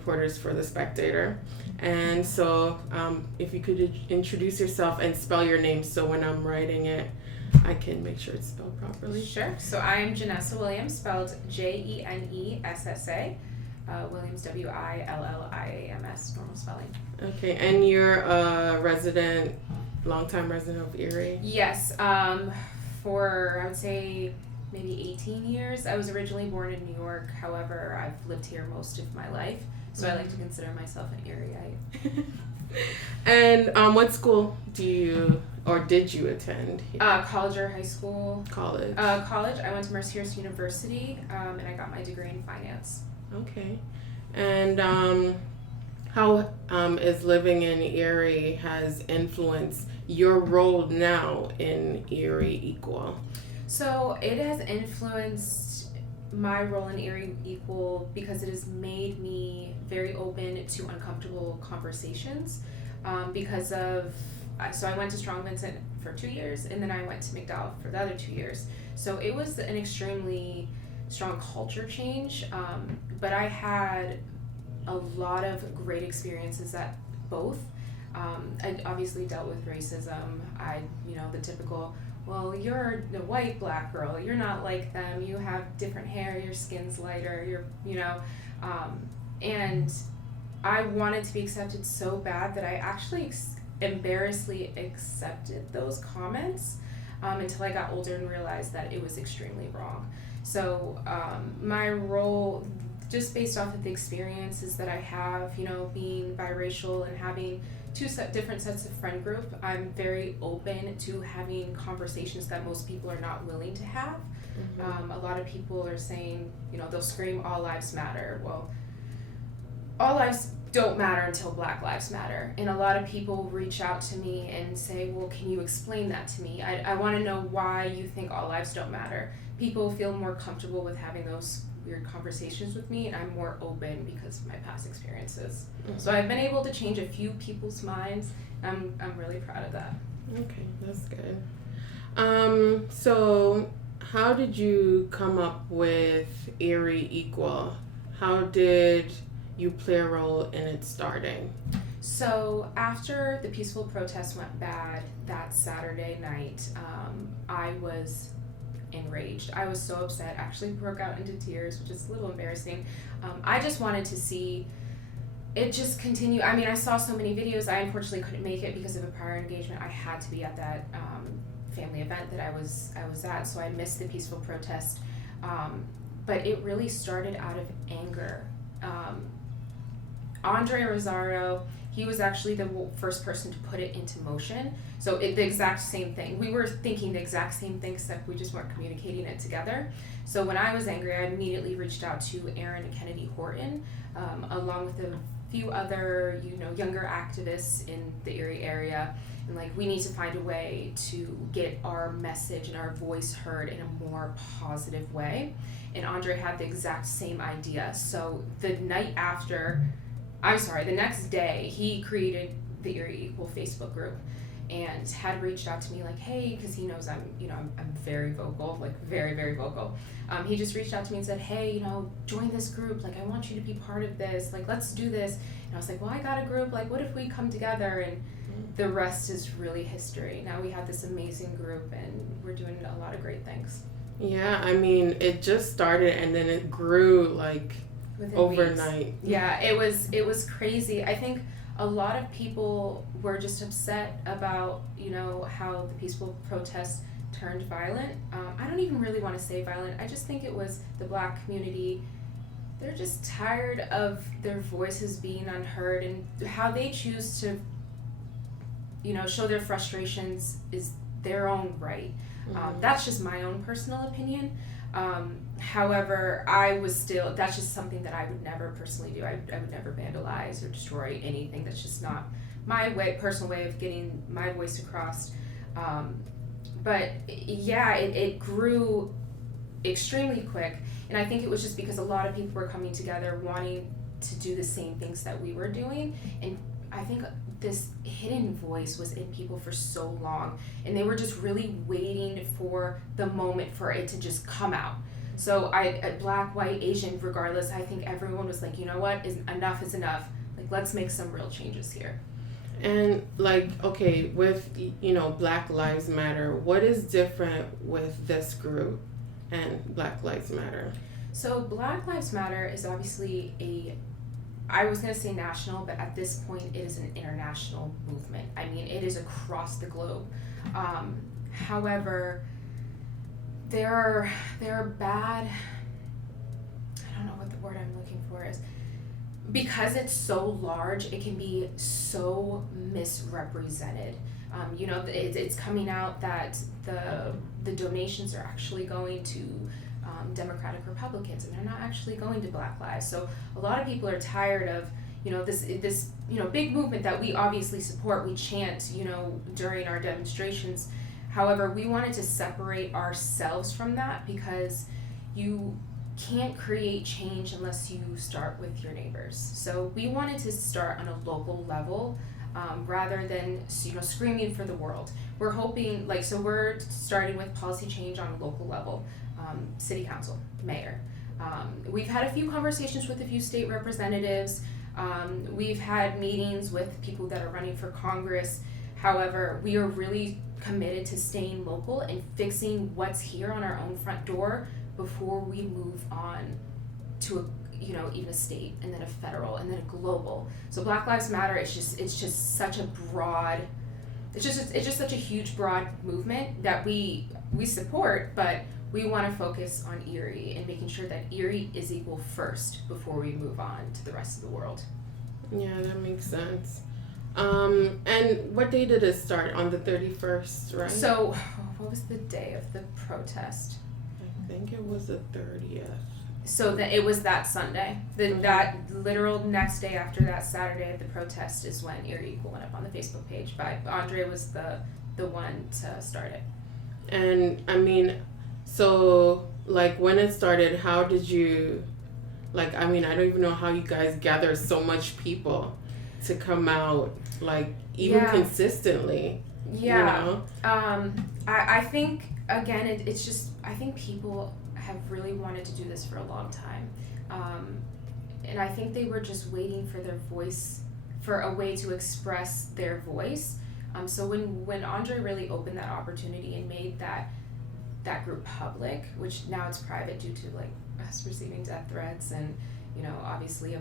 reporters for The Spectator. And so if you could introduce yourself and spell your name so when I'm writing it, I can make sure it's spelled properly. Sure. So I'm Jenessa Williams, spelled Jenessa. Williams, Williams, normal spelling. Okay, and you're a longtime resident of Erie? Yes, for I would say maybe 18 years. I was originally born in New York, however, I've lived here most of my life, so I like to consider myself an Erieite. And what school did you attend? College or high school? College. College, I went to Mercyhurst University, and I got my degree in finance. Okay. And how is living in Erie has influenced your role now in Erie Equal? So it has influenced my role in Erie Equal because it has made me very open to uncomfortable conversations because of, so I went to Strong Vincent for 2 years and then I went to McDowell for the other 2 years. So it was an extremely strong culture change, but I had a lot of great experiences at both. I obviously dealt with racism. The typical, well, you're the white black girl, you're not like them, you have different hair, your skin's lighter, and I wanted to be accepted so bad that I actually embarrassingly accepted those comments until I got older and realized that it was extremely wrong. So my role, just based off of the experiences that I have, being biracial and having different sets of friend group, I'm very open to having conversations that most people are not willing to have. Mm-hmm. A lot of people are saying, they'll scream all lives matter. Well, all lives don't matter until Black Lives Matter. And a lot of people reach out to me and say, well, can you explain that to me? I want to know why you think all lives don't matter. People feel more comfortable with having those weird conversations with me, and I'm more open because of my past experiences. Mm-hmm. So I've been able to change a few people's minds, and I'm really proud of that. Okay, that's good. So how did you come up with Erie Equal? How did you play a role in its starting? So after the peaceful protest went bad that Saturday night, I was enraged. I was so upset, actually broke out into tears, which is a little embarrassing. I just wanted to see it just continue. I mean, I saw so many videos. I unfortunately couldn't make it because of a prior engagement. I had to be at that family event that I was at, so I missed the peaceful protest. But it really started out of anger. Andrey Rosado, he was actually the first person to put it into motion. So the exact same thing. We were thinking the exact same thing, except we just weren't communicating it together. So when I was angry, I immediately reached out to Aaron Kennedy Horton, along with a few other, younger activists in the Erie area. And we need to find a way to get our message and our voice heard in a more positive way. And Andre had the exact same idea. So the next day, he created the Erie Equal Facebook group and had reached out to me hey, because he knows I'm very vocal, very, very vocal. He just reached out to me and said, hey, join this group. I want you to be part of this. Let's do this. And I was like, well, I got a group. What if we come together? And the rest is really history. Now we have this amazing group and we're doing a lot of great things. Yeah, I mean, it just started and then it grew within overnight. Weeks. Yeah, it was crazy. I think a lot of people were just upset about, how the peaceful protest turned violent. I don't even really want to say violent. I just think it was the Black community. They're just tired of their voices being unheard, and how they choose to, show their frustrations is their own right. Mm-hmm. That's just my own personal opinion. However, that's just something that I would never personally do. I would never vandalize or destroy anything. That's just not my personal way of getting my voice across. But yeah, it grew extremely quick. And I think it was just because a lot of people were coming together wanting to do the same things that we were doing. And I think this hidden voice was in people for so long, and they were just really waiting for the moment for it to just come out. So black, white, Asian, regardless, I think everyone was like, you know what, enough is enough. Like, let's make some real changes here. And like, okay, with Black Lives Matter, what is different with this group and Black Lives Matter? So Black Lives Matter is obviously I was going to say national, but at this point it is an international movement. I mean, it is across the globe. However, there are bad, I don't know what the word I'm looking for is, because it's so large, it can be so misrepresented. It's coming out that the donations are actually going to Democratic Republicans, and they're not actually going to Black Lives. So a lot of people are tired of this big movement that we obviously support. We chant during our demonstrations. However, we wanted to separate ourselves from that, because you can't create change unless you start with your neighbors. So we wanted to start on a local level, rather than screaming for the world. We're hoping, we're starting with policy change on a local level, city council, mayor. We've had a few conversations with a few state representatives. We've had meetings with people that are running for Congress. However, we are really committed to staying local and fixing what's here on our own front door before we move on to even a state, and then a federal, and then a global. So Black Lives Matter, it's just such a broad, it's just such a huge broad movement that we support, but we want to focus on Erie and making sure that Erie is equal first before we move on to the rest of the world. Yeah, that makes sense. And what day did it start? On the 31st, right? So what was the day of the protest? I think it was the 30th. So it was that Sunday. That literal next day after that Saturday of the protest is when Erie Equal went up on the Facebook page. But Andrey was the one to start it. And I mean, so when it started, how did you, I don't even know how you guys gathered so much people to come out, even consistently. Yeah. I think, again, it's just, I think people have really wanted to do this for a long time. And I think they were just waiting for their voice, for a way to express their voice. So when Andrey really opened that opportunity and made that group public, which now it's private due to us receiving death threats and, obviously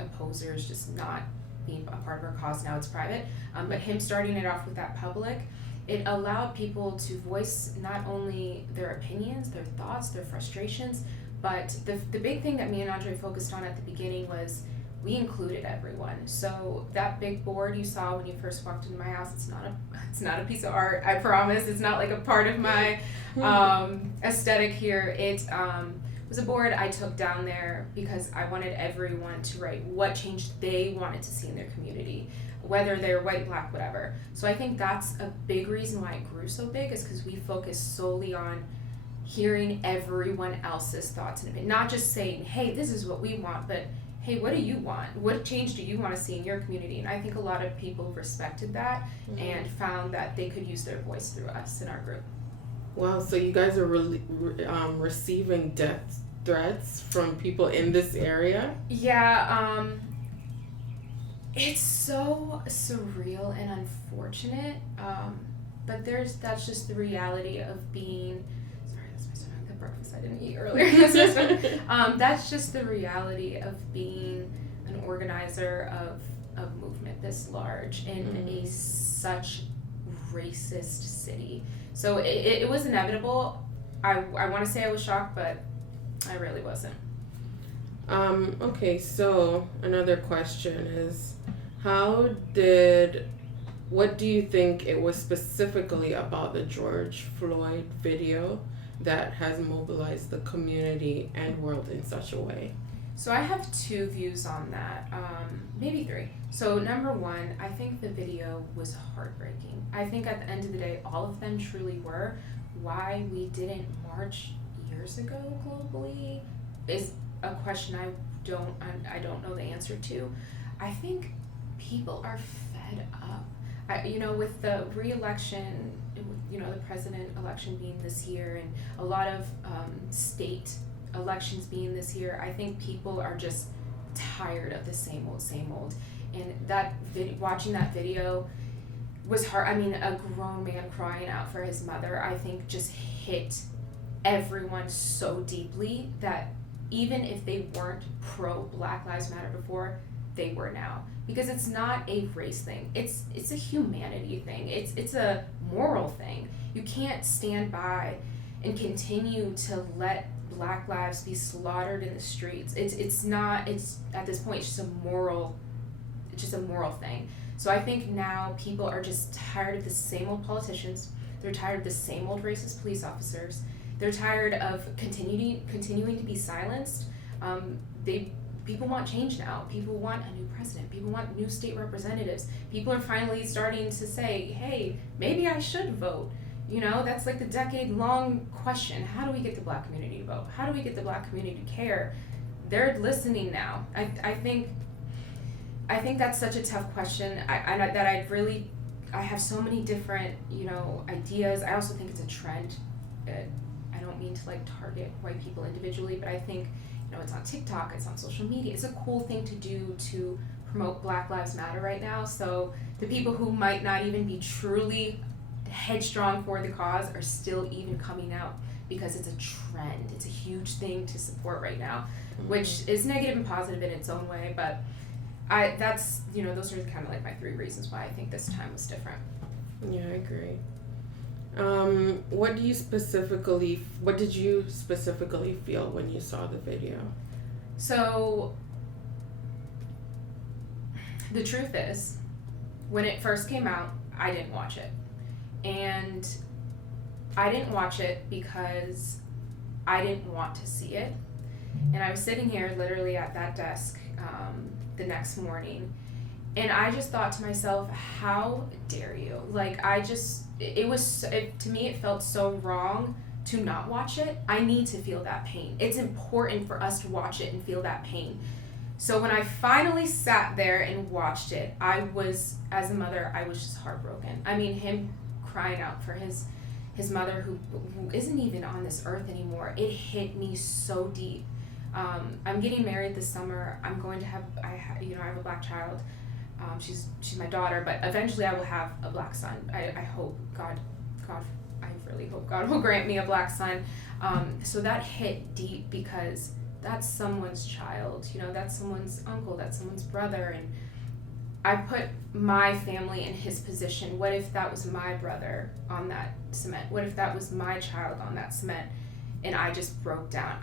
opposers just not being a part of our cause, now it's private. But him starting it off with that public, it allowed people to voice not only their opinions, their thoughts, their frustrations, but the big thing that me and Andrey focused on at the beginning was we included everyone. So that big board you saw when you first walked into my house, it's not a piece of art, I promise. It's not a part of my aesthetic here. It was a board I took down there because I wanted everyone to write what change they wanted to see in their community, whether they're white, black, whatever. So I think that's a big reason why it grew so big, is because we focus solely on hearing everyone else's thoughts and opinions. Not just saying, hey, this is what we want, but hey, what do you want? What change do you want to see in your community? And I think a lot of people respected that and found that they could use their voice through us in our group. Wow, so you guys are really receiving death threats from people in this area? Yeah, it's so surreal and unfortunate, but that's just the reality of being, sorry, that's my stomach, the breakfast I didn't eat earlier. That's just the reality of being an organizer of a movement this large in such racist city. So it was inevitable. I want to say I was shocked, but I really wasn't. Okay, so another question is, what do you think it was specifically about the George Floyd video that has mobilized the community and world in such a way? So I have two views on that, maybe three. So number one, I think the video was heartbreaking. I think at the end of the day, all of them truly were. Why we didn't march years ago globally is a question I don't know the answer to. I think people are fed up. With the re-election, the president election being this year, and a lot of state elections being this year, I think people are just tired of the same old. And watching that video was hard. I mean, a grown man crying out for his mother, I think just hit everyone so deeply that even if they weren't pro Black Lives Matter before, they were now. Because it's not a race thing. It's a humanity thing. It's a moral thing. You can't stand by and continue to let Black lives be slaughtered in the streets. It's at this point it's just a moral thing. So I think now people are just tired of the same old politicians. They're tired of the same old racist police officers. They're tired of continuing to be silenced. People want change now. People want a new president. People want new state representatives. People are finally starting to say, hey, maybe I should vote. That's like the decade-long question. How do we get the Black community to vote? How do we get the Black community to care? They're listening now. I think that's such a tough question. I have so many different, ideas. I also think it's a trend. I don't mean to target white people individually, but I think, it's on TikTok, it's on social media. It's a cool thing to do to promote Black Lives Matter right now. So the people who might not even be truly headstrong for the cause are still even coming out because it's a trend. It's a huge thing to support right now, which is negative and positive in its own way. But those are kind of my 3 reasons why I think this time was different. Yeah, I agree. What did you specifically feel when you saw the video? So, the truth is, when it first came out, I didn't watch it. And I didn't watch it because I didn't want to see it. And I was sitting here literally at that desk the next morning, and I just thought to myself, how dare you? To me, it felt so wrong to not watch it. I need to feel that pain. It's important for us to watch it and feel that pain. So when I finally sat there and watched it, as a mother, I was just heartbroken. I mean, him crying out for his mother who isn't even on this earth anymore, it hit me so deep. I'm getting married this summer. I'm going to I have a Black child. She's my daughter, but eventually I will have a Black son. I hope I really hope God will grant me a Black son. So that hit deep because that's someone's child, that's someone's uncle, that's someone's brother, and I put my family in his position. What if that was my brother on that cement? What if that was my child on that cement? And I just broke down.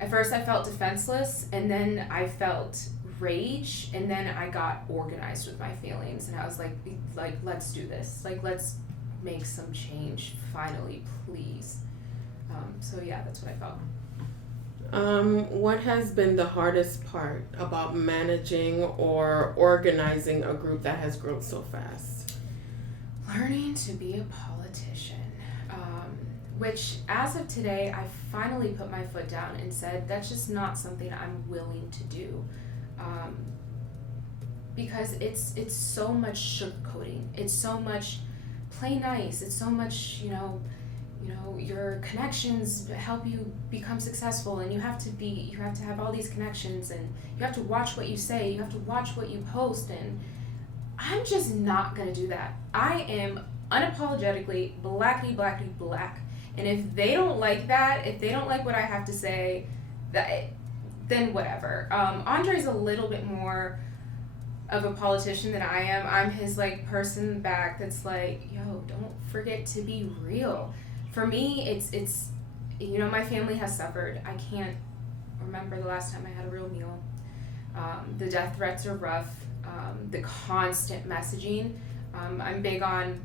At first I felt defenseless, and then I felt rage, and then I got organized with my feelings, and I was like, let's do this. Let's make some change, finally, please. So yeah, that's what I felt. What has been the hardest part about managing or organizing a group that has grown so fast? Learning to be a politician. Which, as of today, I finally put my foot down and said, that's just not something I'm willing to do. Because it's so much sugarcoating. It's so much play nice. It's so much, your connections help you become successful, and you have to have all these connections, and you have to watch what you say, you have to watch what you post, and I'm just not gonna do that. I am unapologetically blackity black. And if they don't like that, if they don't like what I have to say, then whatever. Andre's a little bit more of a politician than I am. I'm his person in the back that's yo, don't forget to be real. For me, it's my family has suffered. I can't remember the last time I had a real meal. The death threats are rough. The constant messaging. I'm big on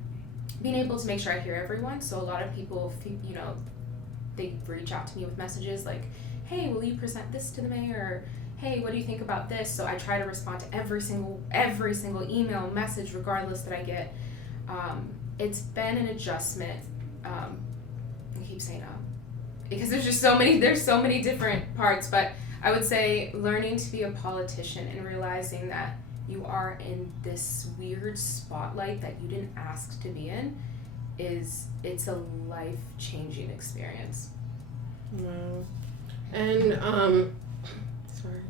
being able to make sure I hear everyone. So a lot of people, they reach out to me with messages like, hey, will you present this to the mayor? Or, hey, what do you think about this? So I try to respond to every single email, message, regardless that I get. It's been an adjustment. I keep saying because there's so many different parts, but I would say learning to be a politician and realizing that you are in this weird spotlight that you didn't ask to be in, it's a life-changing experience. Wow. And sorry.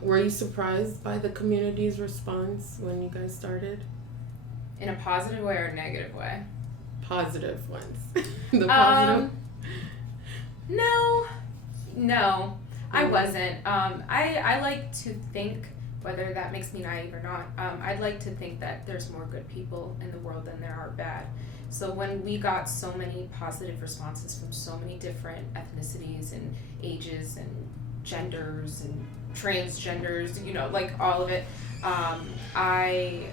Were you surprised by the community's response when you guys started? In a positive way or a negative way? Positive ones. The positive. No, I wasn't. I like to think, whether that makes me naive or not, I'd like to think that there's more good people in the world than there are bad. So when we got so many positive responses from so many different ethnicities and ages and genders and transgenders, like all of it, I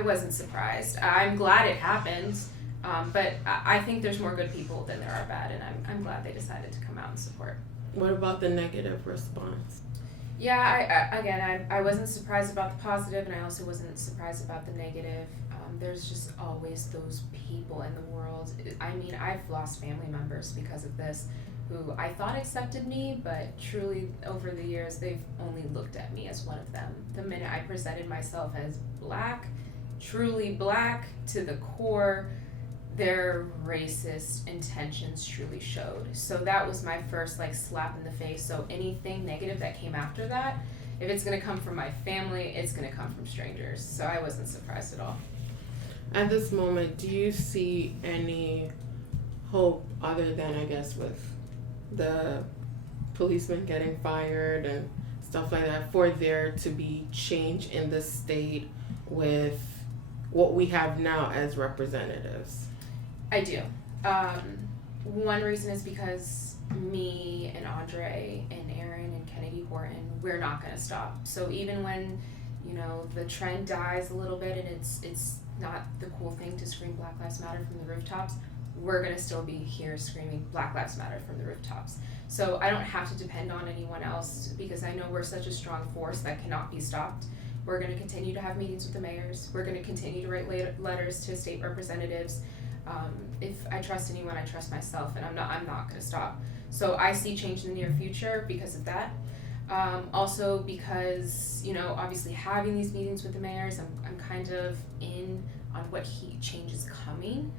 wasn't surprised. I'm glad it happened, but I think there's more good people than there are bad, and I'm glad they decided to come out and support. What about the negative response? Yeah, I wasn't surprised about the positive, and I also wasn't surprised about the negative. There's just always those people in the world. I mean, I've lost family members because of this, who I thought accepted me, but truly over the years they've only looked at me as one of them. The minute I presented myself as black, truly black to the core, their racist intentions truly showed. So that was my first slap in the face. So anything negative that came after that, if it's gonna come from my family, it's gonna come from strangers. So I wasn't surprised at all. At this moment, do you see any hope other than, I guess, with the policemen getting fired and stuff like that, for there to be change in the state with what we have now as representatives? I do. One reason is because me and Andre and Aaron and Kennedy Horton, we're not going to stop. So even when, the trend dies a little bit and it's not the cool thing to scream Black Lives Matter from the rooftops, we're going to still be here screaming Black Lives Matter from the rooftops. So I don't have to depend on anyone else, because I know we're such a strong force that cannot be stopped. We're going to continue to have meetings with the mayors. We're going to continue to write letters to state representatives. If I trust anyone, I trust myself, and I'm not going to stop. So I see change in the near future because of that. Also because, obviously having these meetings with the mayors, I'm kind of in on what change is coming.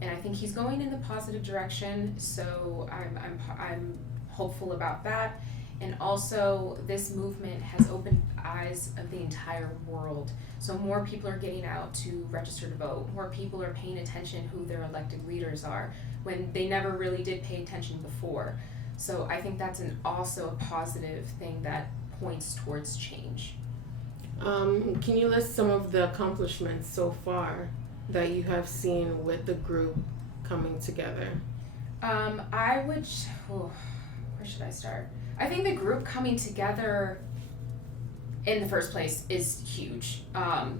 And I think he's going in the positive direction, so I'm hopeful about that. And also, this movement has opened eyes of the entire world. So more people are getting out to register to vote. More people are paying attention who their elected leaders are, when they never really did pay attention before. So I think that's also a positive thing that points towards change. Can you list some of the accomplishments so far that you have seen with the group coming together? Where should I start? I think the group coming together in the first place is huge.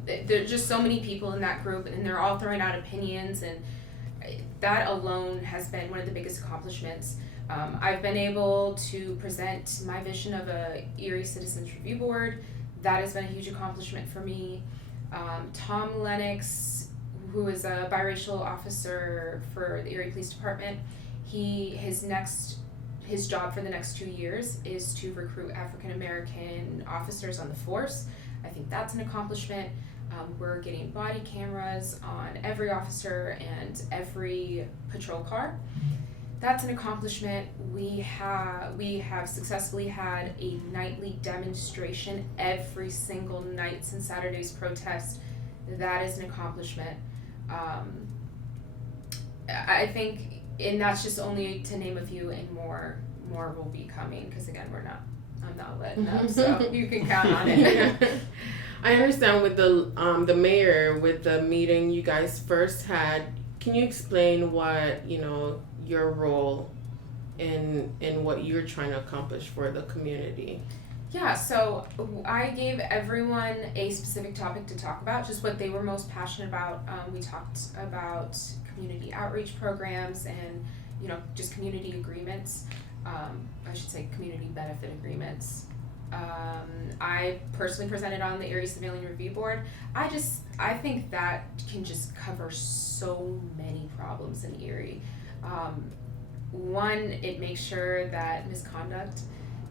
There's just so many people in that group, and they're all throwing out opinions, and that alone has been one of the biggest accomplishments. I've been able to present my vision of a Erie Citizens Review Board. That has been a huge accomplishment for me. Tom Lennox, who is a biracial officer for the Erie Police Department, his job for the next 2 years is to recruit African American officers on the force. I think that's an accomplishment. We're getting body cameras on every officer and every patrol car. That's an accomplishment. We have successfully had a nightly demonstration every single night since Saturday's protest. That is an accomplishment. I think, and that's just only to name a few, and more will be coming, because again, I'm not letting up, so you can count on it. I understand with the mayor, with the meeting you guys first had. Can you explain what your role in what you're trying to accomplish for the community? Yeah, so I gave everyone a specific topic to talk about, just what they were most passionate about. We talked about community outreach programs and, just community agreements. I should say community benefit agreements. I personally presented on the Erie Civilian Review Board. I think that can just cover so many problems in Erie. One, it makes sure that misconduct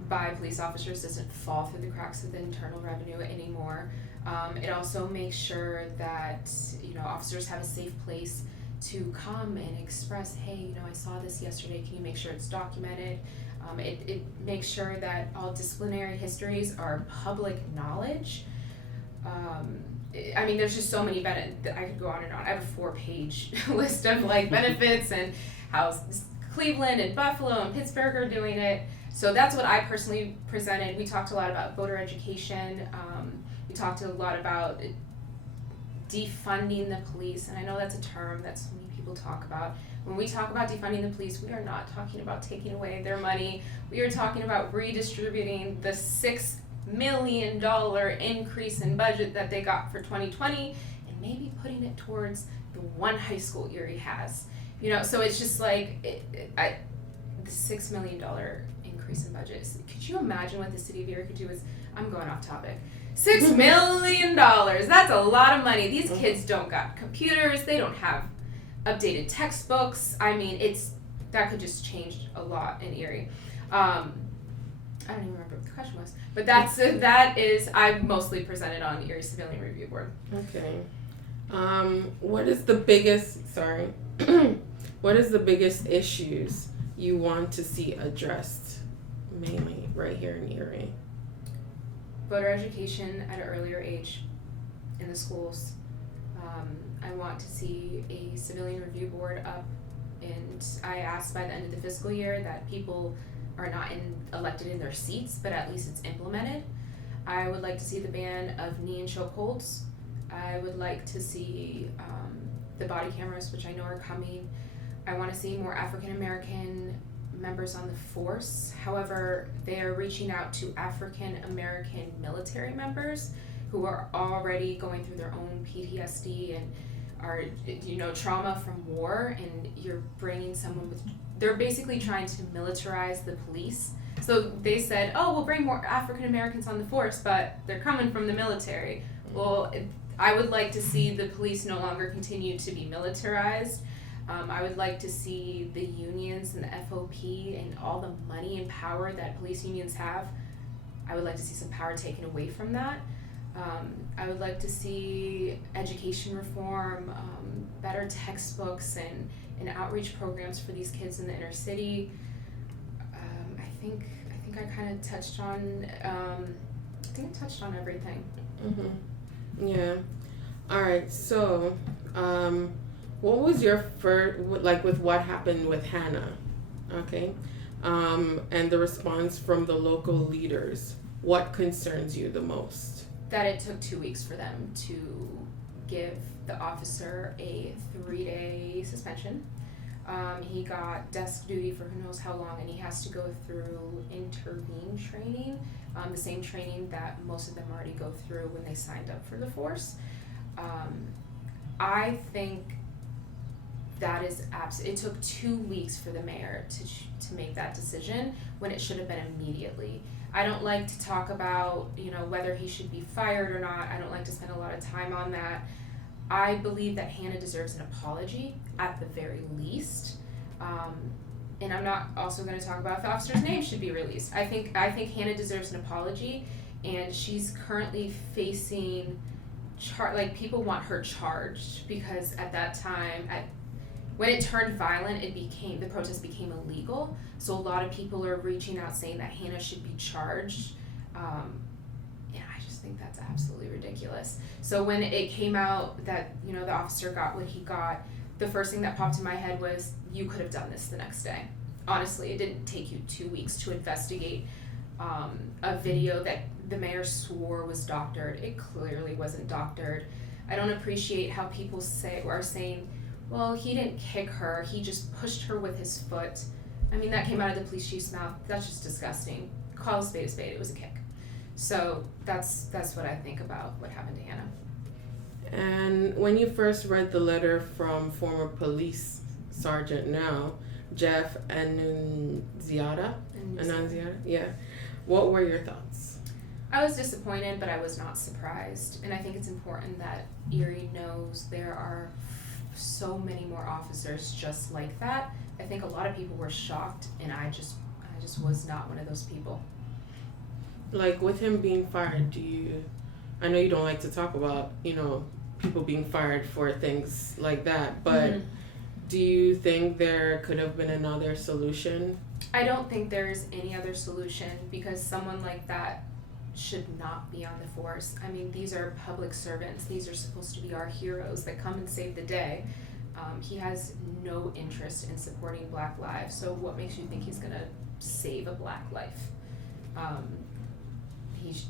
by police officers doesn't fall through the cracks of the internal revenue anymore. It also makes sure that, officers have a safe place to come and express, hey, I saw this yesterday, can you make sure it's documented? It makes sure that all disciplinary histories are public knowledge. There's just so many benefits. I could go on and on. I have a 4-page list of benefits and how Cleveland and Buffalo and Pittsburgh are doing it. So that's what I personally presented. We talked a lot about voter education. We talked a lot about defunding the police, and I know that's a term that so many people talk about. When we talk about defunding the police, we are not talking about taking away their money. We are talking about redistributing the $6 million increase in budget that they got for 2020 and maybe putting it towards the one high school Erie has. So it's just the $6 million increase in budget. Could you imagine what the city of Erie could do? I'm going off topic. $6 million. That's a lot of money. These kids don't got computers. They don't have updated textbooks. That could just change a lot in Erie. I don't even remember what the question was, but I mostly presented on Erie Civilian Review Board. Okay. What is the biggest issues you want to see addressed, mainly right here in Erie? Voter education at an earlier age in the schools. I want to see a civilian review board up, and I asked by the end of the fiscal year that people are not elected in their seats, but at least it's implemented. I would like to see the ban of knee and chokeholds. I would like to see the body cameras, which I know are coming. I want to see more African American members on the force. However, they are reaching out to African American military members who are already going through their own PTSD and are, trauma from war, and you're bringing someone they're basically trying to militarize the police. So they said, we'll bring more African Americans on the force, but they're coming from the military. Well, I would like to see the police no longer continue to be militarized. I would like to see the unions and the FOP and all the money and power that police unions have. I would like to see some power taken away from that. I would like to see education reform, better textbooks and outreach programs for these kids in the inner city. I think I kind of touched on. I think I touched on everything. Mm-hmm. Yeah. All right. So, what was your first, with what happened with Hannah? Okay. And the response from the local leaders. What concerns you the most? That it took 2 weeks for them to give the officer a 3-day suspension. He got desk duty for who knows how long, and he has to go through intervene training, the same training that most of them already go through when they signed up for the force. I think that is it took 2 weeks for the mayor to make that decision when it should have been immediately. I don't like to talk about, whether he should be fired or not. I don't like to spend a lot of time on that. I believe that Hannah deserves an apology at the very least. And I'm not also going to talk about if the officer's name should be released. I think Hannah deserves an apology, and she's currently facing people want her charged because at that time, when it turned violent, the protest became illegal. So a lot of people are reaching out saying that Hannah should be charged. And I just think that's absolutely ridiculous. So when it came out that, the officer got what he got, the first thing that popped in my head was, you could have done this the next day. Honestly, it didn't take you 2 weeks to investigate a video that the mayor swore was doctored. It clearly wasn't doctored. I don't appreciate how people are saying, well, he didn't kick her, he just pushed her with his foot. That came out of the police chief's mouth. That's just disgusting. Call a spade, it was a kick. So that's what I think about what happened to Hannah. And when you first read the letter from former police sergeant now, Jeff Annunziata, yeah, what were your thoughts? I was disappointed, but I was not surprised. And I think it's important that Erie knows there are so many more officers just like that. I think a lot of people were shocked, and I just was not one of those people. Like with him being fired, I know you don't like to talk about, people being fired for things like that, but Mhm. do you think there could have been another solution? I don't think there's any other solution because someone like that should not be on the force. I mean, these are public servants. These are supposed to be our heroes that come and save the day. He has no interest in supporting Black lives. So what makes you think he's gonna save a Black life? Um, he sh-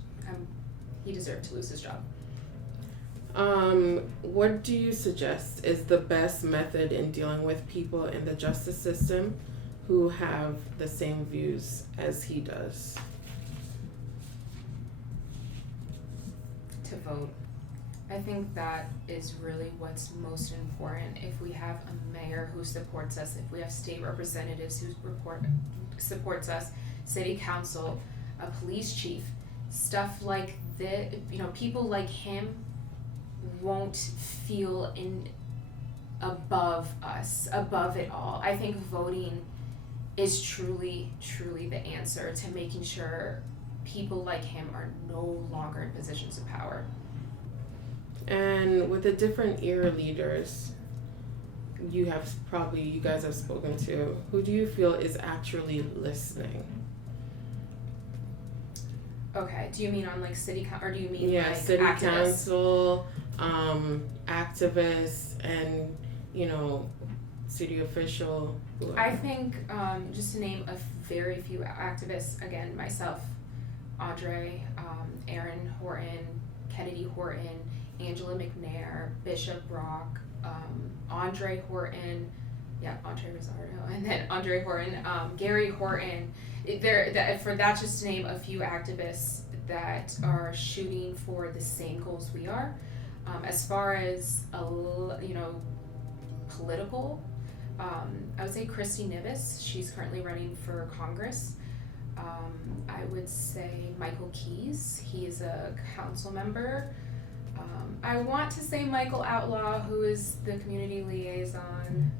he deserved to lose his job. What do you suggest is the best method in dealing with people in the justice system who have the same views as he does? To vote. I think that is really what's most important. If we have a mayor who supports us, if we have state representatives who supports us, city council, a police chief, stuff like this, people like him won't feel above us, above it all. I think voting is truly, truly the answer to making sure people like him are no longer in positions of power. And with the different ear leaders you guys have spoken to, who do you feel is actually listening? Okay, do you mean on like city or do you mean Yeah, like city activists? council, activists, and city official. I think just to name a very few activists, again, myself, Andre, Aaron Horton, Kennedy Horton, Angela McNair, Bishop Rock, Andrey Horton, Andrey Rosado, and then Andrey Horton, Gary Horton. That's just to name a few activists that are shooting for the same goals we are. As far as political, I would say Christy Nivis. She's currently running for Congress. I would say Michael Keyes. He is a council member. I want to say Michael Outlaw, who is the community liaison.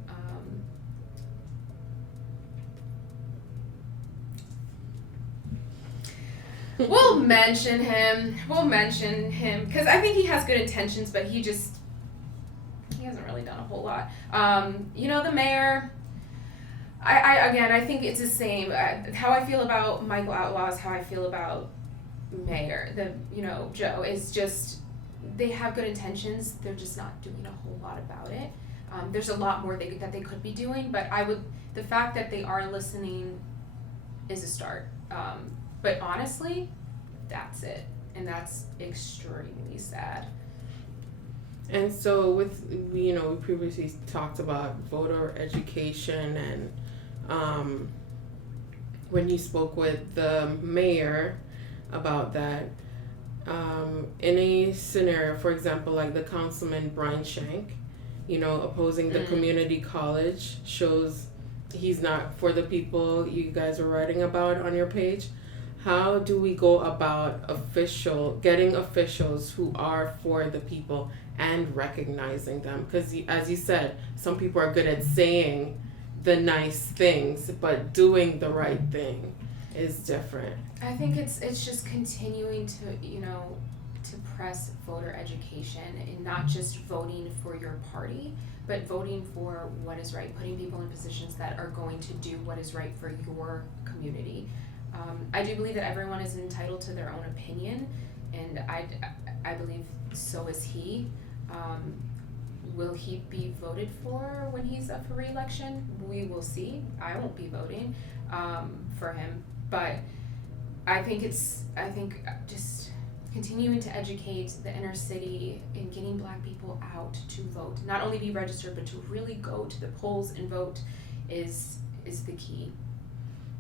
We'll mention him because I think he has good intentions, but he hasn't really done a whole lot. The mayor. I think it's the same. How I feel about Michael Outlaw is how I feel about mayor. Joe is just, they have good intentions. They're just not doing a whole lot about it. There's a lot more that they could be doing, but the fact that they are listening is a start. But honestly, that's it, and that's extremely sad. And so we previously talked about voter education, and when you spoke with the mayor about that, in a scenario, for example, like the councilman Brian Shank, opposing the community college, shows he's not for the people you guys are writing about on your page. How do we go about getting officials who are for the people and recognizing them? Because as you said, some people are good at saying the nice things, but doing the right thing is different. I think it's just continuing to press voter education and not just voting for your party, but voting for what is right, putting people in positions that are going to do what is right for your community. I do believe that everyone is entitled to their own opinion, and I believe so is he. Will he be voted for when he's up for re-election? We will see. I won't be voting for him, but I think just continuing to educate the inner city and getting Black people out to vote, not only be registered, but to really go to the polls and vote is the key.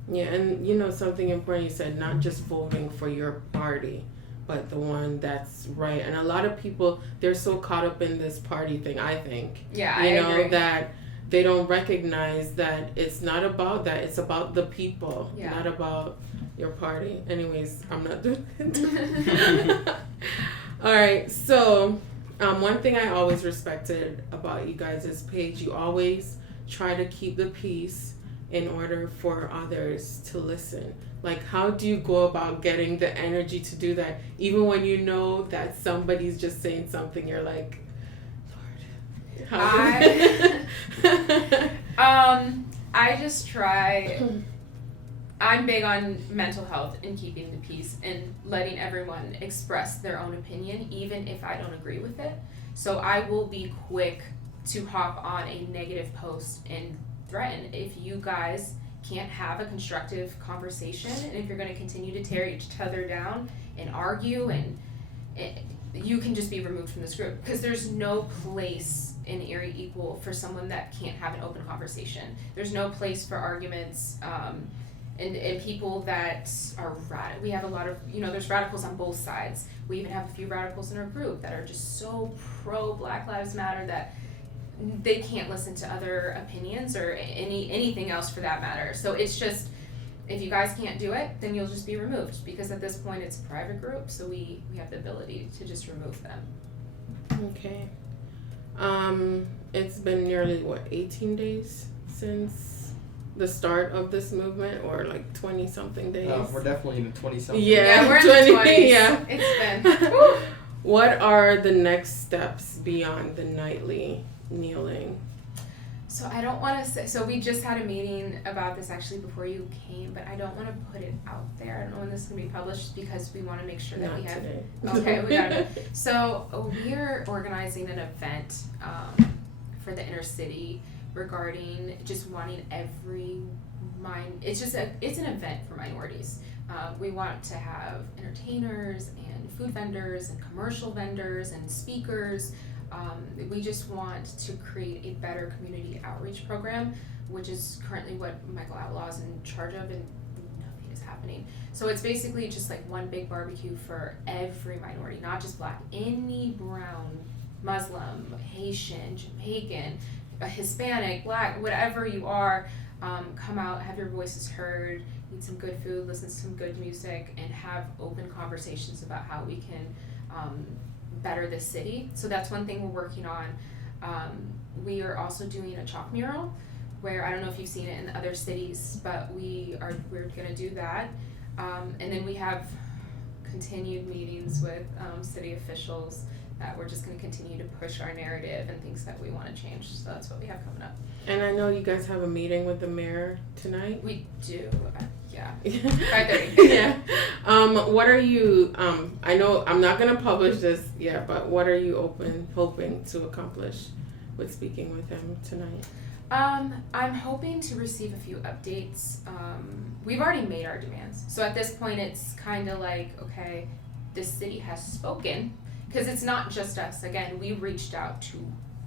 Yeah, and something important you said, not just voting for your party, but the one that's right. And a lot of people, they're so caught up in this party thing, I think. Yeah, I agree. That they don't recognize that it's not about that. It's about the people, not about your party. Anyways, I'm not doing it. All right, so one thing I always respected about you guys' page, you always try to keep the peace in order for others to listen. Like, how do you go about getting the energy to do that? Even when you know that somebody's just saying something, you're like, Lord, I just try. I'm big on mental health and keeping the peace and letting everyone express their own opinion, even if I don't agree with it. So I will be quick to hop on a negative post and threaten if you guys can't have a constructive conversation, and if you're going to continue to tear each other down and argue, and you can just be removed from this group, because there's no place in Erie Equal for someone that can't have an open conversation. There's no place for arguments, and people that are we have a lot of, there's radicals on both sides. We even have a few radicals in our group that are just so pro Black Lives Matter that they can't listen to other opinions or anything else for that matter. So it's just, if you guys can't do it, then you'll just be removed, because at this point it's a private group, so we have the ability to just remove them. Okay. It's been nearly 18 days since the start of this movement, or like 20 something days. We're definitely in the 20 something. Yeah, we're in the 20s. Yeah. It's been. What are the next steps beyond the nightly kneeling? So I don't want to say, so we just had a meeting about this actually before you came, but I don't want to put it out there. I don't know when this is going to be published, because we want to make sure that Not we have today. Okay, we got it. So we're organizing an event for the inner city regarding just wanting it's an event for minorities. We want to have entertainers and food vendors and commercial vendors and speakers. We just want to create a better community outreach program, which is currently what Michael Outlaw is in charge of, and nothing is happening. So it's basically just like one big barbecue for every minority, not just Black, any brown, Muslim, Haitian, Jamaican, Hispanic, Black, whatever you are, come out, have your voices heard, eat some good food, listen to some good music, and have open conversations about how we can better this city. So that's one thing we're working on. We are also doing a chalk mural, where I don't know if you've seen it in other cities, but we're going to do that. And then we have continued meetings with city officials that we're just going to continue to push our narrative and things that we want to change. So that's what we have coming up. And I know you guys have a meeting with the mayor tonight. We do, yeah. 5:30. Yeah. What are you, I know I'm not going to publish this yet, but what are you hoping to accomplish with speaking with him tonight? I'm hoping to receive a few updates. We've already made our demands. So at this point, it's kind of like, okay, this city has spoken, because it's not just us. Again, we reached out to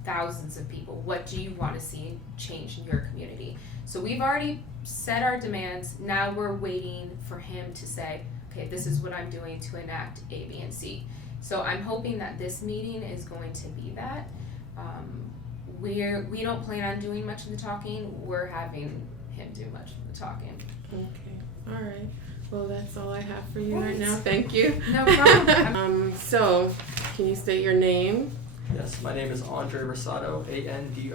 thousands of people. What do you want to see change in your community? So we've already set our demands. Now we're waiting for him to say, okay, this is what I'm doing to enact A, B, and C. So I'm hoping that this meeting is going to be that. We don't plan on doing much of the talking. We're having him do much of the talking. Okay. All right. Well, that's all I have for you right now. Thank you. No problem. So, can you state your name? Yes, my name is Andrey Rosado, Andrey.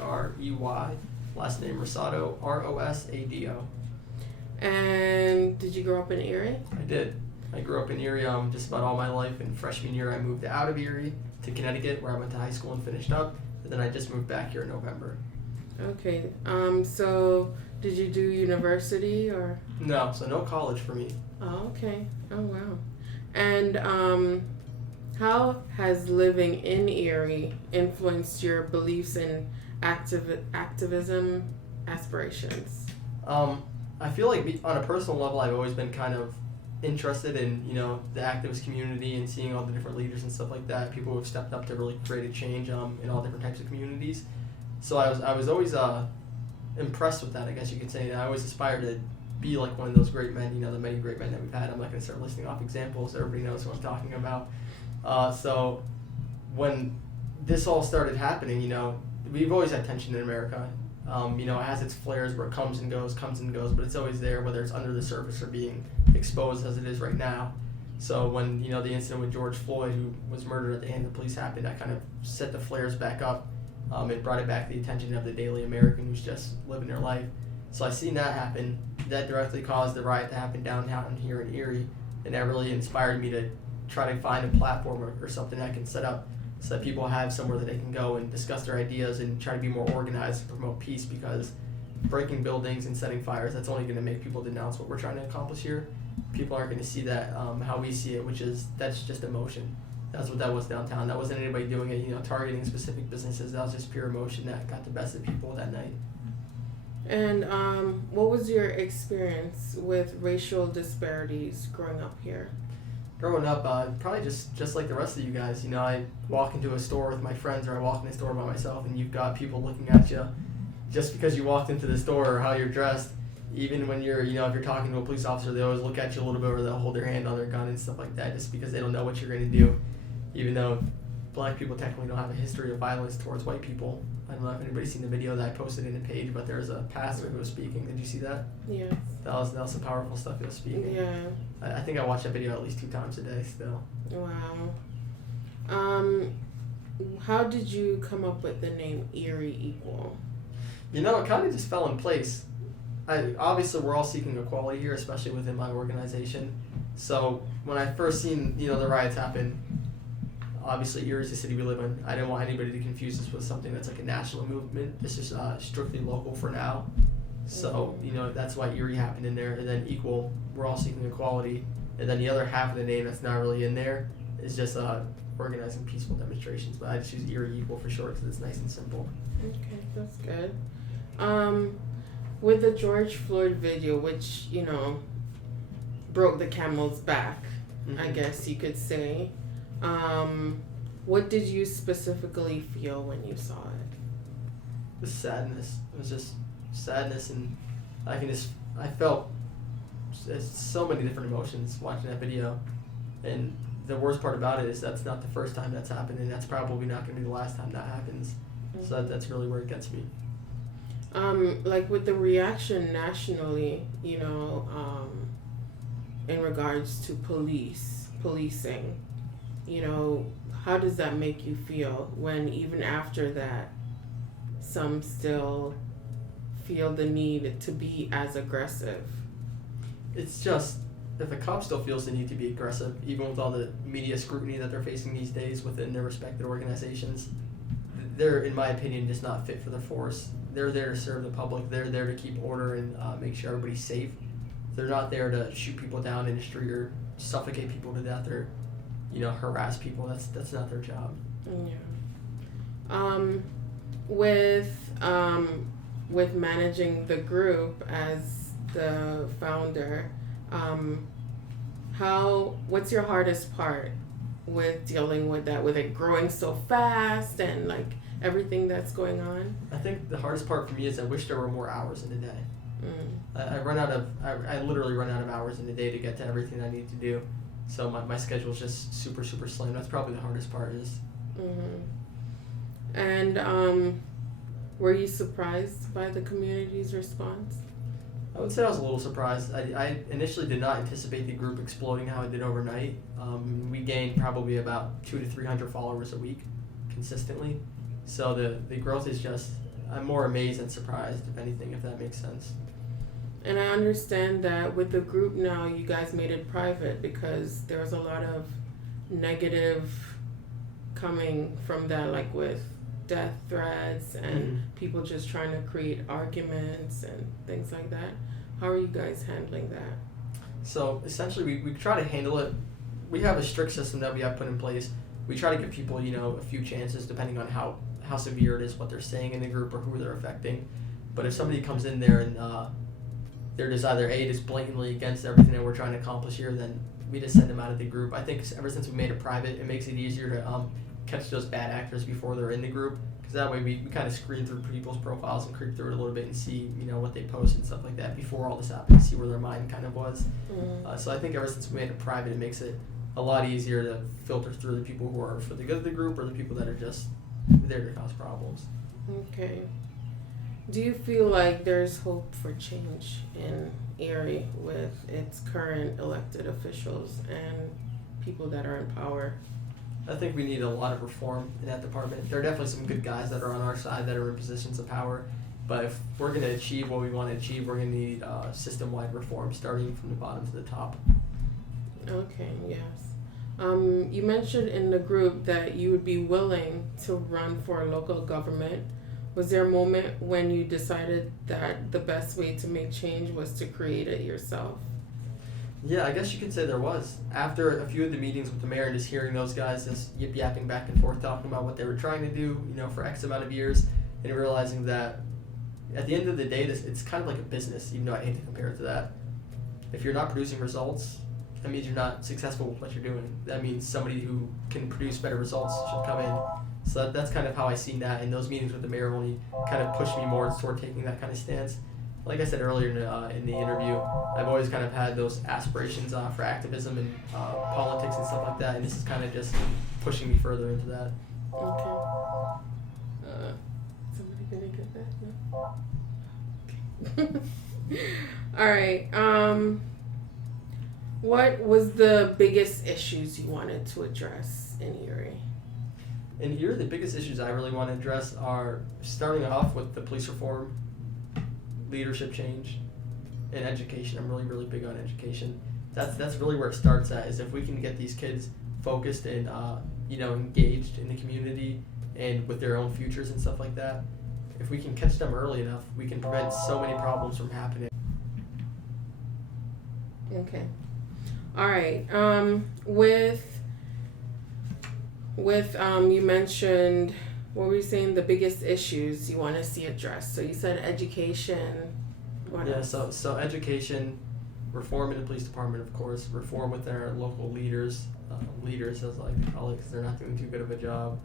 Last name Rosado, Rosado. And did you grow up in Erie? I did. I grew up in Erie just about all my life. In freshman year, I moved out of Erie to Connecticut, where I went to high school and finished up. And then I just moved back here in November. Okay. So did you do university or? No, so no college for me. Oh, okay. Oh, wow. And how has living in Erie influenced your beliefs and activism aspirations? I feel like on a personal level, I've always been kind of interested in, the activist community and seeing all the different leaders and stuff like that, people who have stepped up to really create a change in all different types of communities. So I was always impressed with that, I guess you could say. I always aspired to be like one of those great men, the many great men that we've had. I'm not going to start listing off examples. Everybody knows who I'm talking about. So when this all started happening, we've always had tension in America. It has its flares where it comes and goes, but it's always there, whether it's under the surface or being exposed as it is right now. So when, the incident with George Floyd, who was murdered at the hands of the police, happened, that kind of set the flares back up. It brought it back to the attention of the daily American who's just living their life. So I seen that happen, that directly caused the riot to happen downtown here in Erie, and that really inspired me to try to find a platform or something I can set up so that people have somewhere that they can go and discuss their ideas and try to be more organized and promote peace, because breaking buildings and setting fires, that's only going to make people denounce what we're trying to accomplish here. People aren't going to see that how we see it, which is that's just emotion. That's what that was downtown. That wasn't anybody doing it, targeting specific businesses. That was just pure emotion that got the best of people that night. And what was your experience with racial disparities growing up here? Growing up, probably just like the rest of you guys. I walk into a store with my friends, or I walk in a store by myself, and you've got people looking at you just because you walked into the store or how you're dressed. Even when you're, if you're talking to a police officer, they always look at you a little bit, or they'll hold their hand on their gun and stuff like that, just because they don't know what you're going to do. Even though black people technically don't have a history of violence towards white people. I don't know if anybody's seen the video that I posted in the page, but there's a pastor who was speaking. Did you see that? Yeah. That was some powerful stuff he was speaking. Yeah. I think I watch that video at least 2 times a day still. Wow. How did you come up with the name Erie Equal? It kind of just fell in place. Obviously, we're all seeking equality here, especially within my organization. So when I first seen, the riots happen, obviously Erie is the city we live in. I didn't want anybody to confuse this with something that's like a national movement. This is strictly local for now. So, that's why Erie happened in there. And then Equal, we're all seeking equality. And then the other half of the name that's not really in there is just organizing peaceful demonstrations. But I just use Erie Equal for short because it's nice and simple. Okay, that's good. With the George Floyd video, which, broke the camel's back, I guess you could say, what did you specifically feel when you saw it? It was sadness. It was just sadness, and I felt so many different emotions watching that video. And the worst part about it is that's not the first time that's happened, and that's probably not going to be the last time that happens. Mm-hmm. So that's really where it gets me. Like with the reaction nationally, in regards to policing, how does that make you feel when even after that, some still feel the need to be as aggressive? It's just, if a cop still feels the need to be aggressive, even with all the media scrutiny that they're facing these days within their respected organizations, they're, in my opinion, just not fit for the force. They're there to serve the public. They're there to keep order and make sure everybody's safe. They're not there to shoot people down in the street or suffocate people to death or, harass people. That's not their job. Yeah. With managing the group as the founder, what's your hardest part with dealing with that, with it growing so fast and like everything that's going on? I think the hardest part for me is I wish there were more hours in the day. I literally run out of hours in the day to get to everything I need to do. So my schedule is just super, super slim. That's probably the hardest part is. And were you surprised by the community's response? I would say I was a little surprised. I initially did not anticipate the group exploding how it did overnight. We gained probably about 200 to 300 followers a week consistently. So the growth is just, I'm more amazed than surprised, if anything, if that makes sense. And I understand that with the group now, you guys made it private because there was a lot of negative coming from that, like with death threats and people just trying to create arguments and things like that. How are you guys handling that? So essentially we try to handle it. We have a strict system that we have put in place. We try to give people, a few chances depending on how severe it is, what they're saying in the group or who they're affecting. But if somebody comes in there and they're just either just blatantly against everything that we're trying to accomplish here, then we just send them out of the group. I think ever since we made it private, it makes it easier to catch those bad actors before they're in the group, because that way we kind of screen through people's profiles and creep through it a little bit and see what they post and stuff like that before all this happened, see where their mind kind of was. So I think ever since we made it private, it makes it a lot easier to filter through the people who are for the good of the group or the people that are just there to cause problems. Okay. Do you feel like there's hope for change in Erie with its current elected officials and people that are in power? I think we need a lot of reform in that department. There are definitely some good guys that are on our side that are in positions of power, But if we're going to achieve what we want to achieve, we're going to need system-wide reform starting from the bottom to the top. Okay, yes. You mentioned in the group that you would be willing to run for a local government. Was there a moment when you decided that the best way to make change was to create it yourself? Yeah, I guess you could say there was. After a few of the meetings with the mayor and just hearing those guys just yip-yapping back and forth talking about what they were trying to do, for X amount of years, and realizing that at the end of the day, it's kind of like a business, even though I hate to compare it to that. If you're not producing results, that means you're not successful with what you're doing. That means somebody who can produce better results should come in. So that's kind of how I seen that, and those meetings with the mayor only kind of pushed me more toward taking that kind of stance. Like I said earlier in the interview, I've always kind of had those aspirations for activism and politics and stuff like that, and this is kind of just pushing me further into that. Okay. Somebody gonna get that? No? All right. What was the biggest issues you wanted to address in Erie? In Erie, the biggest issues I really want to address are starting off with the police reform, leadership change, and education. I'm really, really big on education. That's really where it starts at, is if we can get these kids focused and engaged in the community and with their own futures and stuff like that. If we can catch them early enough, we can prevent so many problems from happening. Okay. All right. With you mentioned, what were you saying, the biggest issues you want to see addressed? So you said education. What else? So education, reform in the police department, of course, reform with our local leaders, as I like to call it, because they're not doing too good of a job.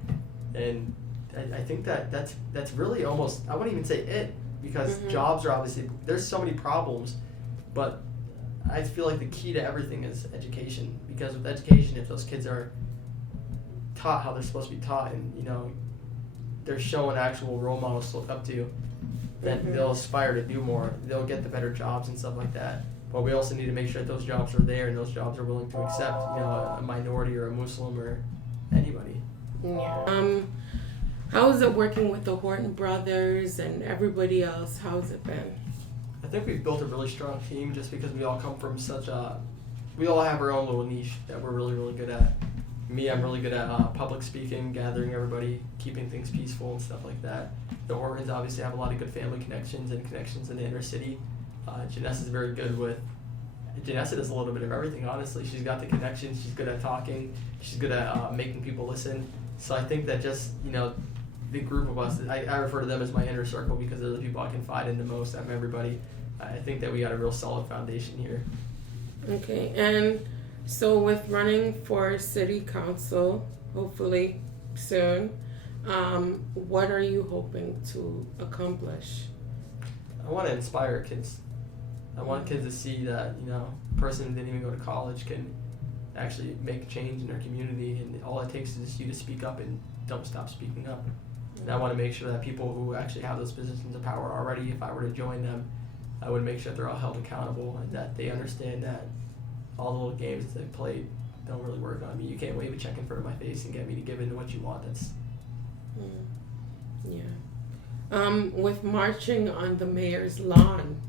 And I think that's really almost, I wouldn't even say it, because jobs are obviously, there's so many problems, but I feel like the key to everything is education, because with education, if those kids are taught how they're supposed to be taught, and they're showing actual role models to look up to, then they'll aspire to do more. They'll get the better jobs and stuff like that. But we also need to make sure that those jobs are there and those jobs are willing to accept, a minority or a Muslim or anybody. Yeah. How is it working with the Horton brothers and everybody else? How's it been? I think we've built a really strong team just because we all come from we all have our own little niche that we're really, really good at. Me, I'm really good at public speaking, gathering everybody, keeping things peaceful and stuff like that. The Hortons obviously have a lot of good family connections and connections in the inner city. Jenessa is very good Jenessa does a little bit of everything, honestly. She's got the connections, she's good at talking, she's good at making people listen. So I think that just, the group of us, I refer to them as my inner circle because they're the people I confide in the most out of everybody. I think that we got a real solid foundation here. Okay, and so with running for city council, hopefully soon, what are you hoping to accomplish? I want to inspire kids. I want kids to see that, a person who didn't even go to college can actually make change in their community, and all it takes is you to speak up and don't stop speaking up. And I want to make sure that people who actually have those positions of power already, if I were to join them, I would make sure they're all held accountable and that they understand that all the little games that they played don't really work on me. You can't wave a check in front of my face and get me to give in to what you want. That's with marching on the mayor's lawn,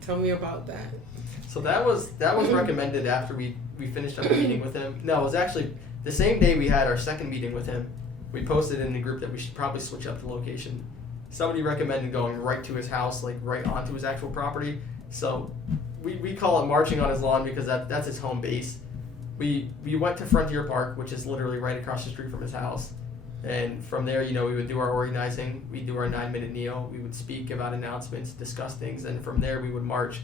tell me about that. So that was recommended after we finished up the meeting with him. No, it was actually the same day we had our second meeting with him. We posted in the group that we should probably switch up the location. Somebody recommended going right to his house, like right onto his actual property. So we call it marching on his lawn because that's his home base. We went to Frontier Park, which is literally right across the street from his house. And from there, we would do our organizing. We'd do our 9-minute kneel. We would speak, give out announcements, discuss things. And from there, we would march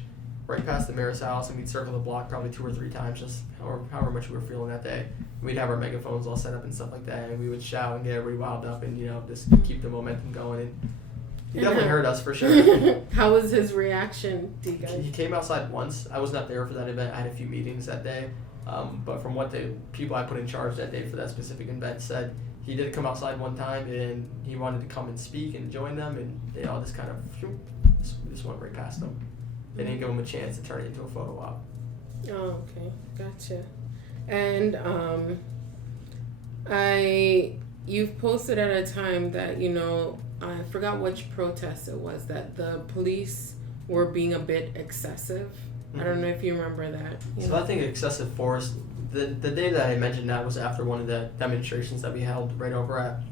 right past the mayor's house, and we'd circle the block probably 2 or 3 times, just however much we were feeling that day. We'd have our megaphones all set up and stuff like that, and we would shout and get everybody wild up and, just keep the momentum going. And he definitely heard us for sure. How was his reaction to you guys? He came outside once. I was not there for that event. I had a few meetings that day. But from what the people I put in charge that day for that specific event said, he did come outside one time and he wanted to come and speak and join them, and they all just kind of just went right past him. They didn't give him a chance to turn it into a photo op. Oh, okay, gotcha. And you've posted at a time that I forgot which protest it was, that the police were being a bit excessive. I don't know if you remember that. So I think excessive force, the day that I mentioned that was after one of the demonstrations that we held right over at,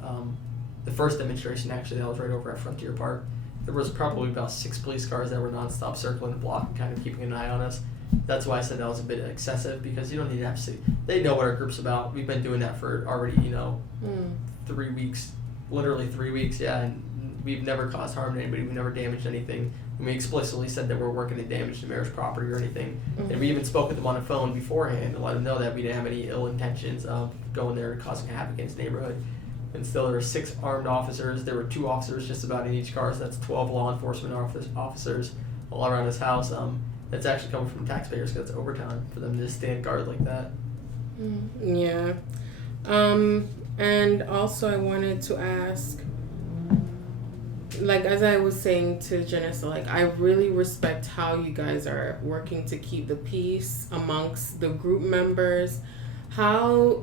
the first demonstration actually that was right over at Frontier Park. There was probably about 6 police cars that were nonstop circling the block and kind of keeping an eye on us. That's why I said that was a bit excessive, because you don't need to have to. They know what our group's about. We've been doing that for already, 3 weeks, literally 3 weeks, yeah, and we've never caused harm to anybody. We've never damaged anything. And we explicitly said that we're working to damage the mayor's property or anything. And we even spoke with them on the phone beforehand to let them know that we didn't have any ill intentions of going there and causing havoc in his neighborhood. And still, there were 6 armed officers. There were 2 officers just about in each car, so that's 12 law enforcement officers all around his house. That's actually coming from taxpayers, because it's overtime for them to just stand guard like that. Yeah. And also I wanted to ask, like, as I was saying to Jenessa, like, I really respect how you guys are working to keep the peace amongst the group members. How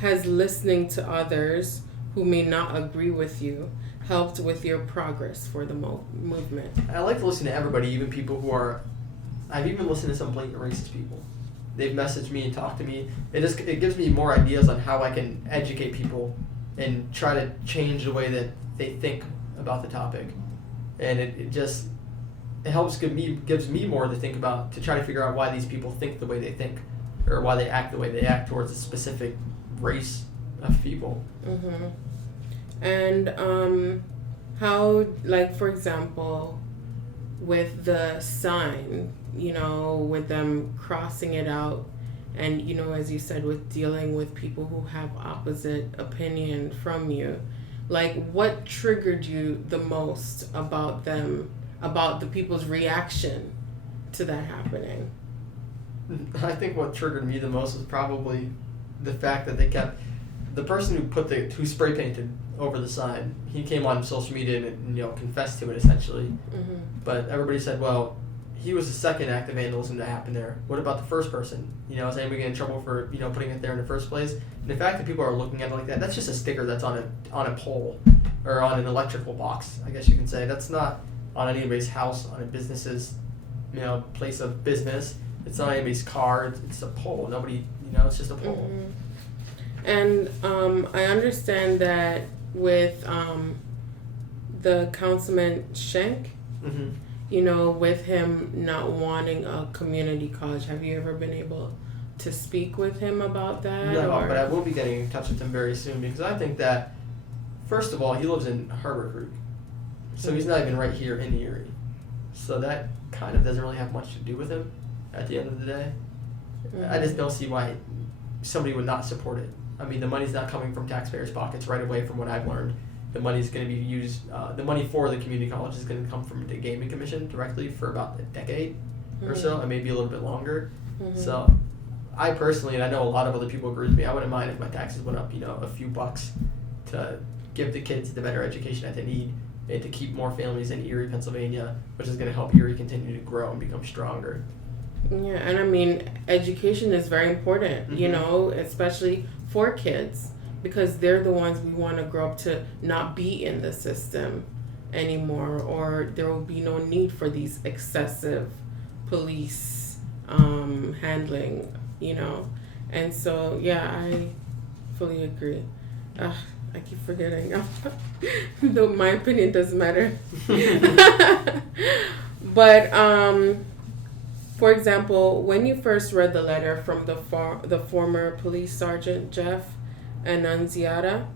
has listening to others who may not agree with you helped with your progress for the movement? I like to listen to everybody, even people who are... I've even listened to some blatant racist people. They've messaged me and talked to me. It gives me more ideas on how I can educate people and try to change the way that they think about the topic. And it helps gives me more to think about, to try to figure out why these people think the way they think, or why they act the way they act towards a specific race of people. And how, like, for example, with the sign, with them crossing it out, and as you said, with dealing with people who have opposite opinion from you, like, what triggered you the most about them, about the people's reaction to that happening? I think what triggered me the most was probably the fact that the person who spray painted over the sign, he came on social media and confessed to it essentially. But everybody said, well, he was the second act of vandalism that happened there. What about the first person? Is anybody getting in trouble for putting it there in the first place? And the fact that people are looking at it like that's just a sticker that's on a pole or on an electrical box, I guess you can say. That's not on anybody's house, on a business's place of business. It's not anybody's car. It's a pole. Nobody, it's just a pole. And I understand that with the Councilman Schenk, with him not wanting a community college, have you ever been able to speak with him about that? No, but I will be getting in touch with him very soon, because I think that, first of all, he lives in Harbor Creek, so he's not even right here in Erie. So that kind of doesn't really have much to do with him at the end of the day. I just don't see why somebody would not support it. I mean, the money's not coming from taxpayers' pockets right away, from what I've learned. The money's going to be used, the money for the community college is going to come from the Gaming Commission directly for about a decade or so, and maybe a little bit longer. So I personally, and I know a lot of other people agree with me, I wouldn't mind if my taxes went up, a few bucks to give the kids the better education that they need, and to keep more families in Erie, Pennsylvania, which is going to help Erie continue to grow and become stronger. Yeah, and I mean, education is very important, especially for kids, because they're the ones we want to grow up to not be in the system anymore, or there will be no need for these excessive police handling, And so, yeah, I fully agree. I keep forgetting. Though my opinion doesn't matter. But, for example, when you first read the letter from the former police sergeant, Jeff Annunziata,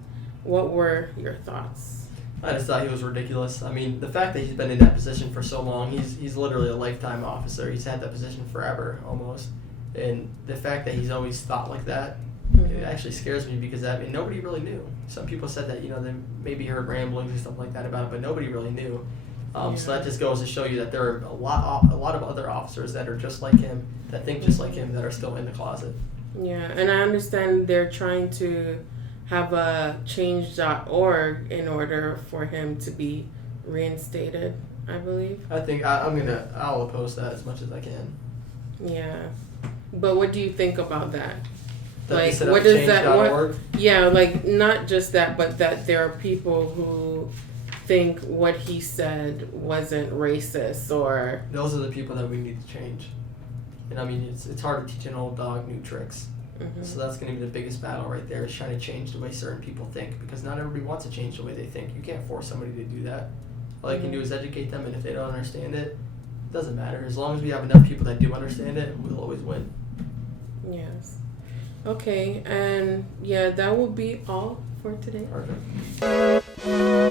what were your thoughts? I just thought he was ridiculous. I mean, the fact that he's been in that position for so long, he's literally a lifetime officer. He's had that position forever, almost. And the fact that he's always thought like that, it actually scares me, because nobody really knew. Some people said that, they maybe heard ramblings or stuff like that about it, but nobody really knew. So that just goes to show you that there are a lot of other officers that are just like him, that think just like him, that are still in the closet. Yeah, and I understand they're trying to have a change.org in order for him to be reinstated, I believe. I think I'll oppose that as much as I can. Yeah. But what do you think about that? Like, what does that? Change.org? Yeah, like not just that, but that there are people who think what he said wasn't racist or. Those are the people that we need to change. And I mean, it's hard to teach an old dog new tricks. Mm-hmm. So that's going to be the biggest battle right there, is trying to change the way certain people think, because not everybody wants to change the way they think. You can't force somebody to do that. All you can do is educate them, and if they don't understand it, it doesn't matter. As long as we have enough people that do understand it, we'll always win. Yes. Okay, and yeah, that will be all for today. Perfect.